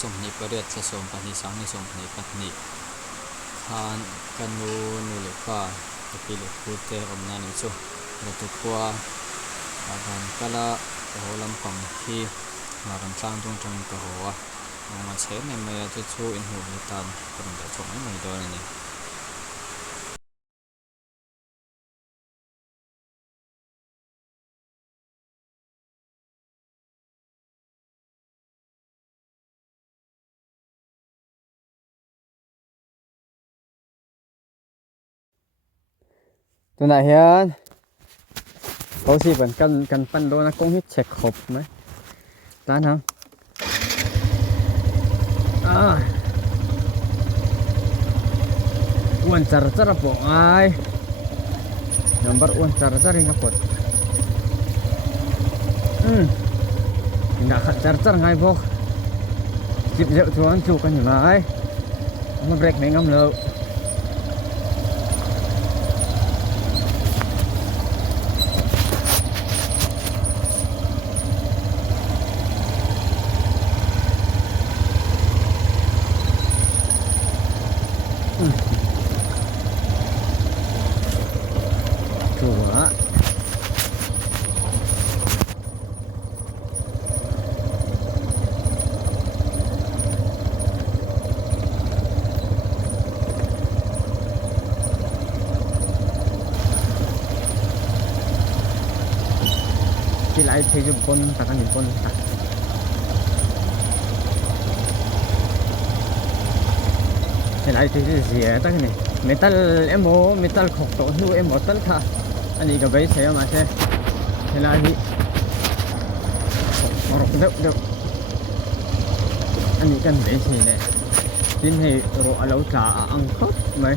สมนิปเรียจะสมปนิสังนิสมปนิปนิทานกันนูนุเลกาตะกิเลพูเตอมนานิโซเราตุกัวอาการกะละโอลำพังที่มารังสร้างตรงจังกะหัวมาเช็ดในเมื่อจะชูอินหูนิตานคนจะชงให้มันโดนนี่ตัวไหนเฮียนเขาสิเป็นกันปั้นโดนะกงฮิตเช็คครบไหมร้านทั้งอ้วนจัดปองไอ้nomorอ้วนจัดyang kapot nggakจัดไงพวกจิบเยอะชวนจูกันอยู่ไหมมาเบรกไม่งั้มเลยsila ay sa pon takan pon tak sila ay sa siya tak ni metal emo metal khok to nu emo tal tha ani ga bai saya ma se sila hi orok deu ani kan bai si ne tin he ro alau ta ang khot mai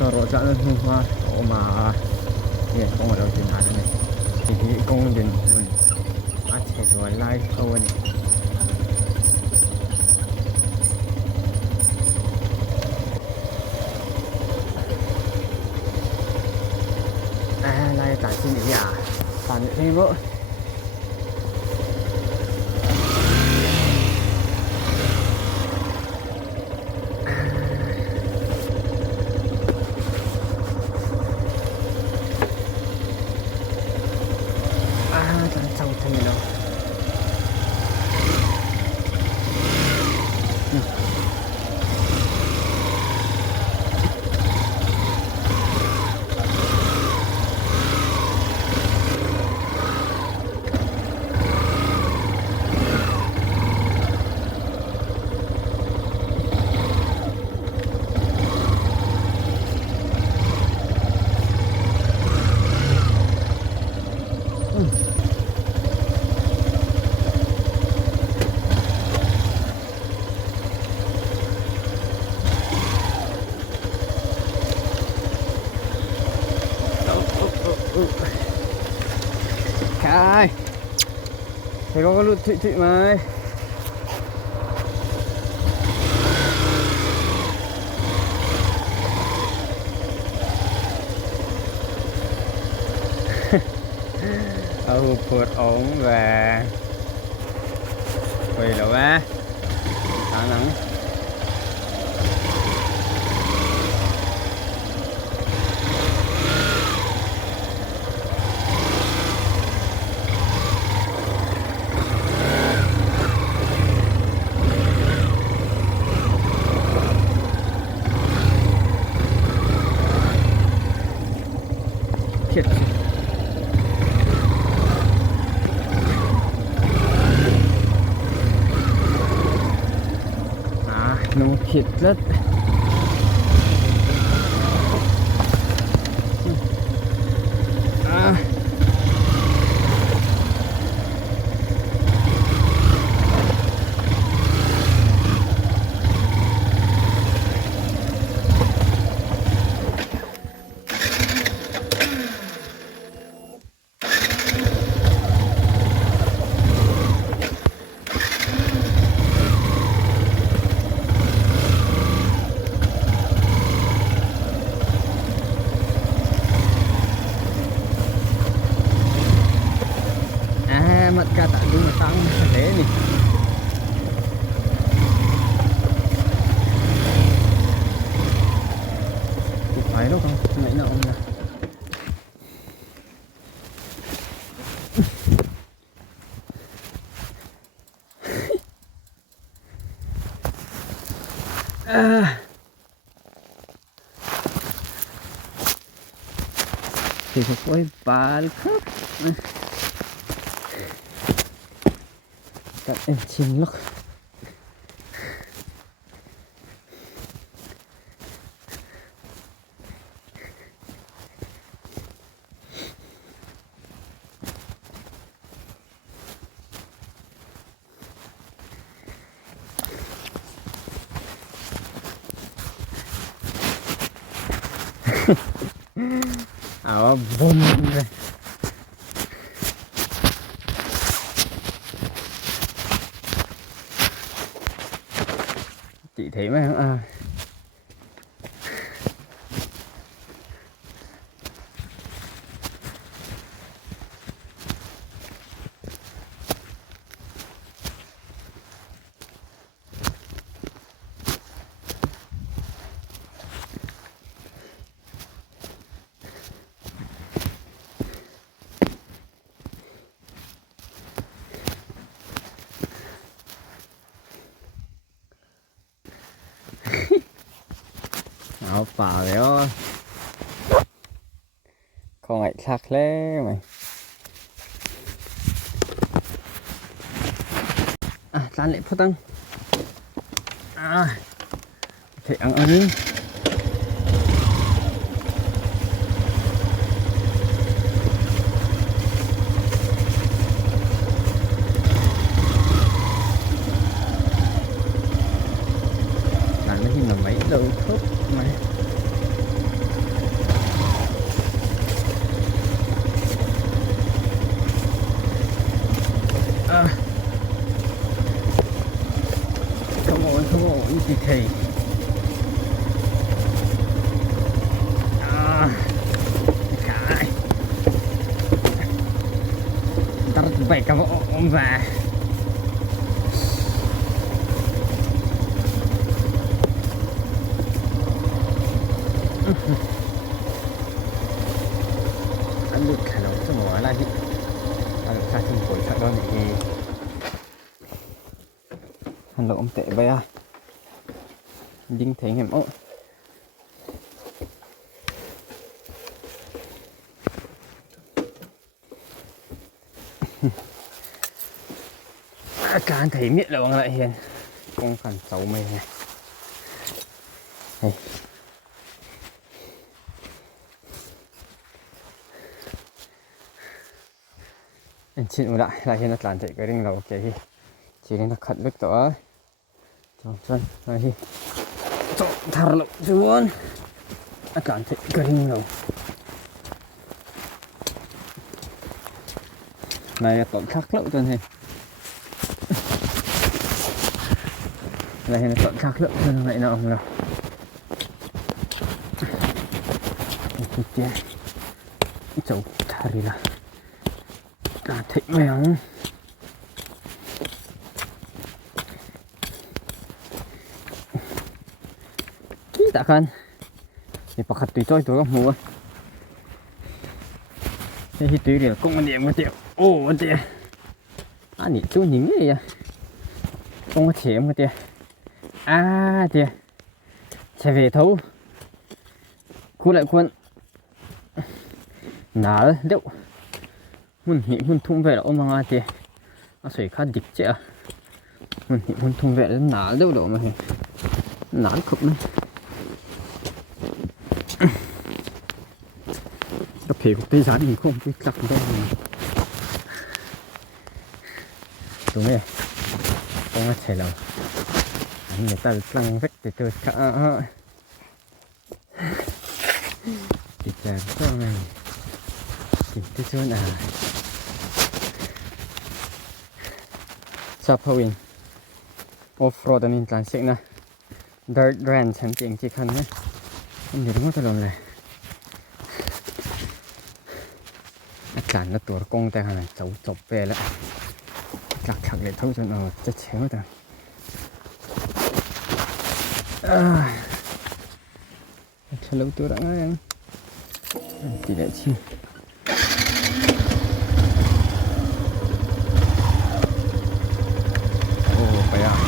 to ro ta nu ma o ma ye kong alau tin ha ne thì con đình ăn sẽ rồi like thôi này like tại xin gì à phản thế vợ trong thân mình đâu Kai thầy con có lụt chị mày phượt ổn và quỳ lộ ba khả năng nó thiệt rất mặt cả tại đúng là tăng thế này phải đâu không nãy nào ông là thì có coi bal khắp các em chim lắc áo vun rồi chị thấy mấy áo phà đấy con ngại sắc lé mày lan lại phút tăng thì ăn đi làm cái gì mà mấy đầu thuốc mày come on chị thầy cái ta vậy cả ông và anh được khả năng trong ngõ là gì anh được ra chung phổi thật đó thì anh lộ ông tệ bây à dính thấy em ốc cá thấy miệng là bằng lại hiền con phản xấu mày này đây anh chị một đại là hiện là làm chạy cái đinh lầu cái chỉ nên là khẩn bức tỏ trong chân này chọn thar lộng xuống cảm thấy cái đinh lầu này là tổn khắc lộng chân này này là tổn khắc lộng chân này nào là cháu thar đi là cả thịnh mèo kỹ tạ khăn thì bạc hạt tùy cho tôi không mua thế thì tùy thì cũng một điểm một triệu ô một triệu anh nhỉ tôi nhìn cái gì à không có chế một triệu tiền sẽ về thấu khu lại quân nở đâu mình nghĩ mình thung về là ôm mang tiền nó sẽ khá dịch chứ mình nghĩ mình thung về là nở đâu độ mà nở khục nữa tập thể của tây giá thì không cái cặp đâu đúng rồi không có thể nào người ta lăng vách để tôi cả thì chả có này thì tôi cho nào sắp hậu in off-road anh in transit na dirt ranch anh chị chỉ khăn nhé anh nhìn đúng không này cản nó tuổi công tay này cháu chọc về lại chặt chặt để thấu cho nó chết chéo ta Selalu tu orang yang tidak sih. Oh, payah.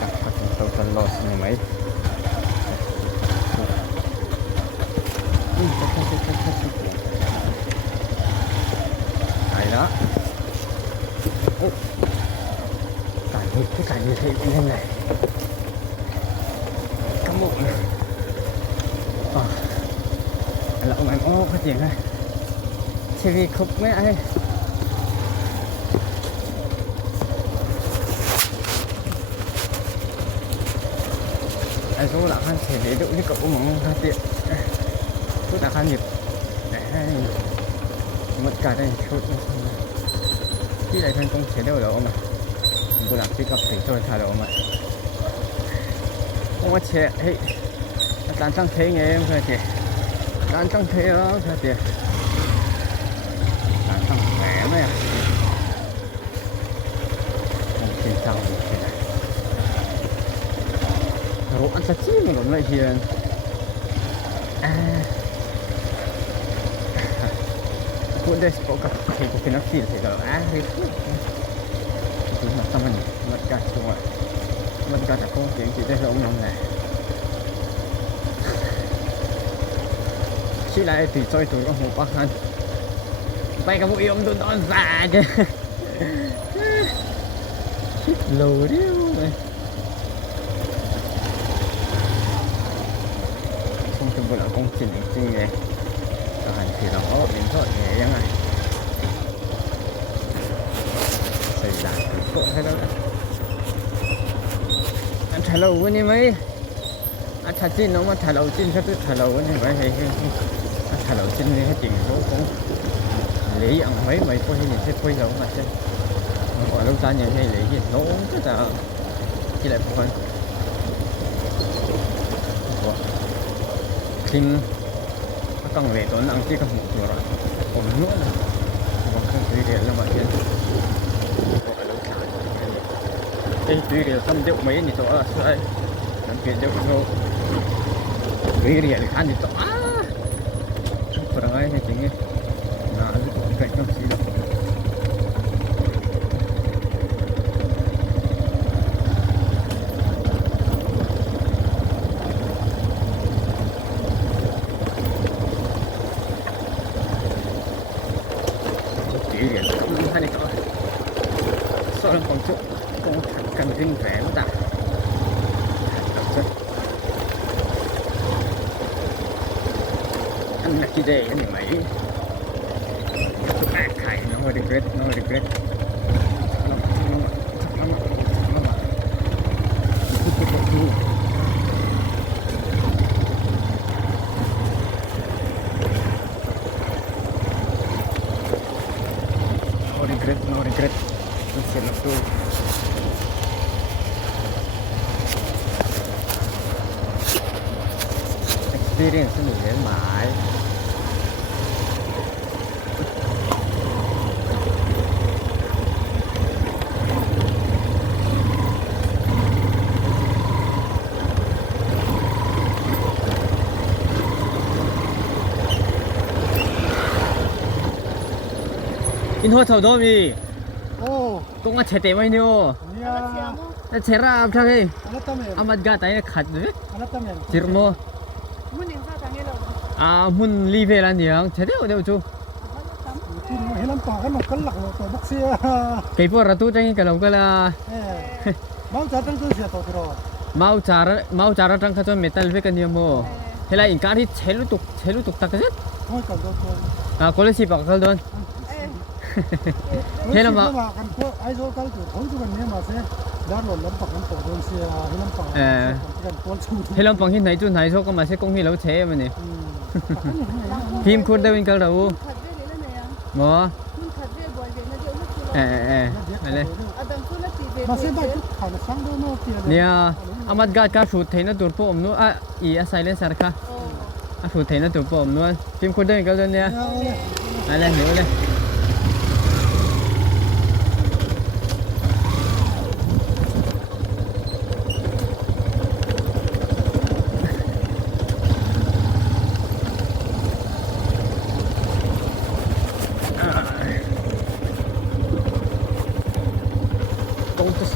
Dapat total loss ni mai. Hay đó. Cái cảnh như thế cũng nhanh này. Cắm bụng này. Lậu mà ô phát triển này. Chỉ vì khúc mấy ai. Ai số lạc hắn thể để đựng cái cậu mà không phát triển. Chút lạc hắn nhịp. Để mất cả đây chút. Khi lại thành công chế đều đâu mà. Tôi làm pick up thì tôi thả đâu mà. Không có chế hey. Đàn trăng thế nghe em thôi chị. Đàn trăng thế đó thôi chị. Đàn trăng khỏe mấy à. Không trên sau thế này. Rồi ăn sạch chi mà cũng lại hiền. Cũng đây có cả cái của nó xịt thì đó thì chúng mà tâm mình mất cả rồi mất cả công chuyện chỉ đây là ông nông này chỉ lại thì chơi tụi con hồ bắc hơn bay cả một yêu tụi nó già chứ lù điêu này không chừng là công trình chính này hành thì nó có điện thoại nhẹ vậy này xảy ra cái cỗ thế đó anh thả lầu cái này mấy anh thả chín nó mà thả lầu chín sao cứ thả lầu cái này vậy hay anh thả lầu chín này hết chuyện số cũng lý ăn mấy mấy có gì thế quay lầu mà chứ gọi lâu ta nhiều hay lý gì nó rất là chỉ lại một phần kinh càng về tốn ăn chỉ càng một rồi còn nữa là còn không tùy điện là mà tiền đây tùy điện tâm điệu mấy thì đó là sai làm chuyện cho nó tùy điện thì ăn thì to còn ai thì chính là cái không gì đâu còn chỗ cũng cần riêng vẽ nó tạo anh là cái đề cái này mấy khải nó regret no regret se lo tu experience nó dễ mãi in hoa thầu đó vì cũng có thể mấy nhiêu nó chế ra sao đây amat gà tay khát đấy chỉ mua muốn li về là nhiều chế đâu đâu chú cái bộ ra tu trang cái lâu cái là mau chả trang cái cho metal về cái nhiều mua thế là in cái thì chế lu tục tắc cái gì có lẽ chỉ bảo cái đó thế là mà thế là bằng hiện nay chúng này số có mà sẽ công hi lâu chế mà nè phim khuôn đâu in cái đâu mà nè amat gạt cá sụt thấy nó tụt po om nữa ý silent sao cả sụt thấy nó tụt po om nữa phim khuôn đâu in cái đâu nè lên hiểu lên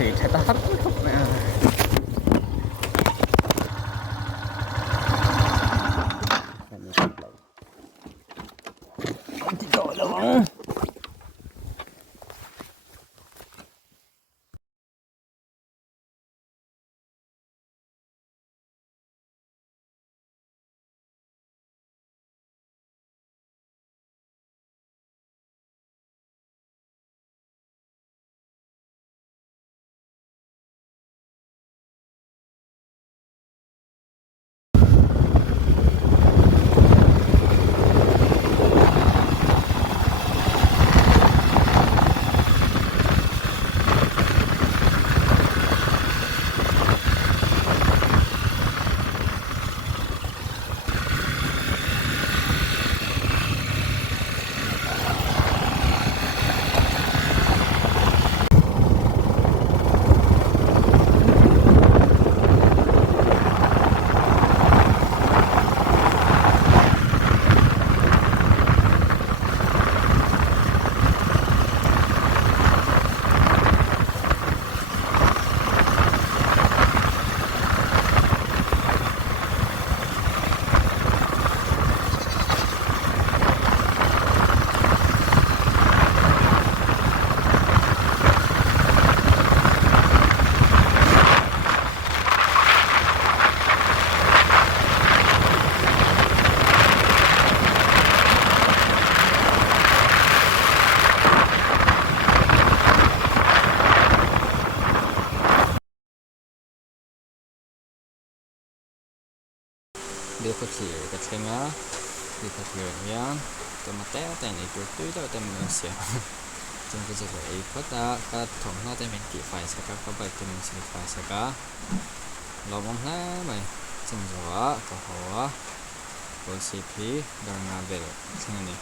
水太大了。Dikocil kecengah, dikocilnya, tomatnya tadi itu temen siapa? Jumpa juga ikut tak thủng nó tên mình kỹ phải sẽ các bài thì mình sẽ phải sẽ cả lòng mong lá mày chân gió có hổ có xì phí đang làm về này